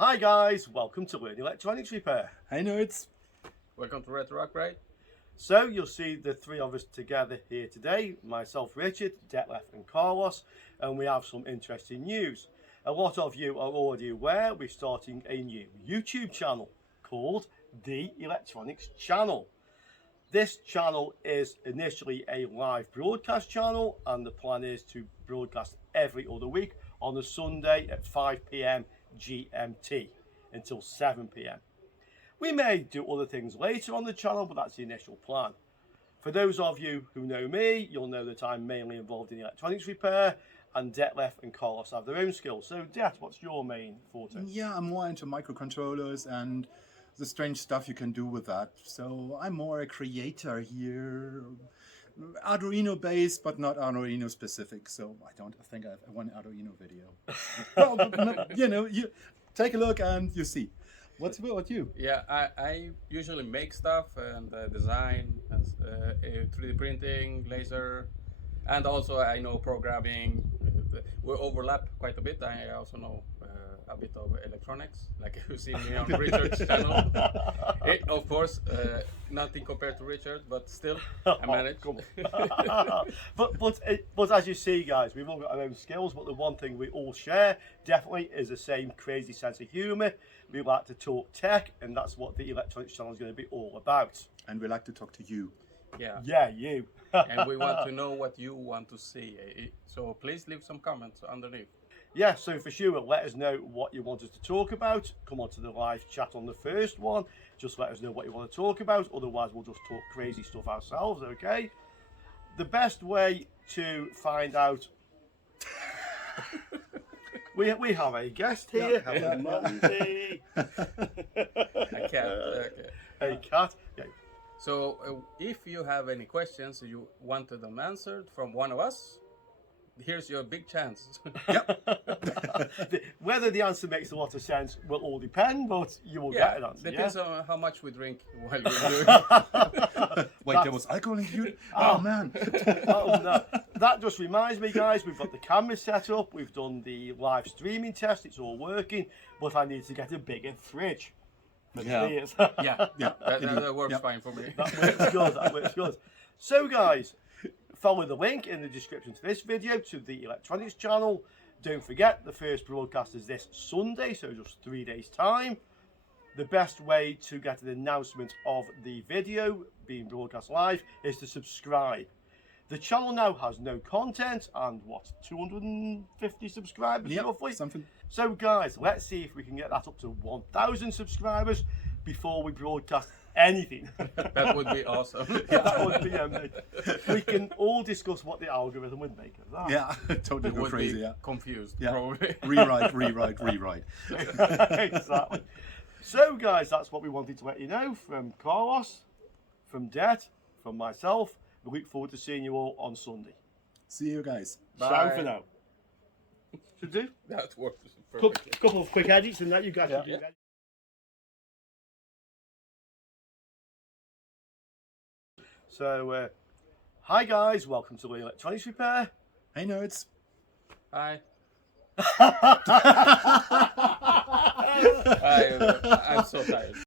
Hi guys, welcome to Learn Electronics Repair. Hey nerds! Welcome to Retro Rock, right? So you'll see the three of us together here today, myself, Richard, Detlef and Carlos, and we have some interesting news. A lot of you are already aware we're starting a new YouTube channel called The Electronics Channel. This channel is initially a live broadcast channel, and the plan is to broadcast every other week on a Sunday at 5 p.m. GMT until 7 p.m. We may do other things later on the channel, but that's the initial plan. For those of you who know me, you'll know that I'm mainly involved in electronics repair, and Detlef and Carlos have their own skills. So Det, what's your main forte? Yeah, I'm more into microcontrollers and the strange stuff you can do with that. So I'm more a creator here. Arduino based, but not Arduino specific. So I don't think I have one Arduino video. Well, you take a look and you see. What's about you? Yeah, I usually make stuff and design, and 3D printing, laser, and also I know programming. We overlap quite a bit. I also know a bit of electronics, like you see me on Richard's channel. Of course, nothing compared to Richard, but still, I manage. But as you see, guys, we've all got our own skills, but the one thing we all share definitely is the same crazy sense of humour. We like to talk tech, and that's what the Electronics Channel is going to be all about. And we like to talk to you. Yeah. Yeah, you. And we want to know what you want to see. So please leave some comments underneath. Yeah, so for sure, let us know what you want us to talk about. Come on to the live chat on the first one. Just let us know what you want to talk about. Otherwise, we'll just talk crazy stuff ourselves, okay? The best way to find out... we have a guest here. Yeah. Monday. A cat. Okay. A cat. Yeah. So if you have any questions you wanted them answered from one of us, here's your big chance. Whether the answer makes a lot of sense will all depend, but you will get an answer. Depends on how much we drink while we're doing it. Wait, there was alcohol included? Oh man! Oh, no. That just reminds me, guys, we've got the camera set up, we've done the live streaming test, it's all working, but I need to get a bigger fridge. Yeah. That works fine for me. That works good, that works good. So guys, follow the link in the description to this video to the Electronics Channel. Don't forget, the first broadcast is this Sunday, so just 3 days time. The best way to get an announcement of the video being broadcast live is to subscribe. The channel now has no content and 250 subscribers roughly? Something. So guys, let's see if we can get that up to 1,000 subscribers before we broadcast anything. That would be awesome. That would be we can all discuss what the algorithm would make of that. Yeah, totally It go would crazy. be Yeah. confused, Yeah. probably. Rewrite. Exactly. So guys, that's what we wanted to let you know from Carlos, from Det, from myself. We look forward to seeing you all on Sunday. See you guys. Bye. Ciao for now. Should do? That works perfectly. Couple of quick edits and that you guys should do. Yeah. So, hi guys, welcome to Learn Electronics Repair. Hey nerds! Hi. I'm so tired.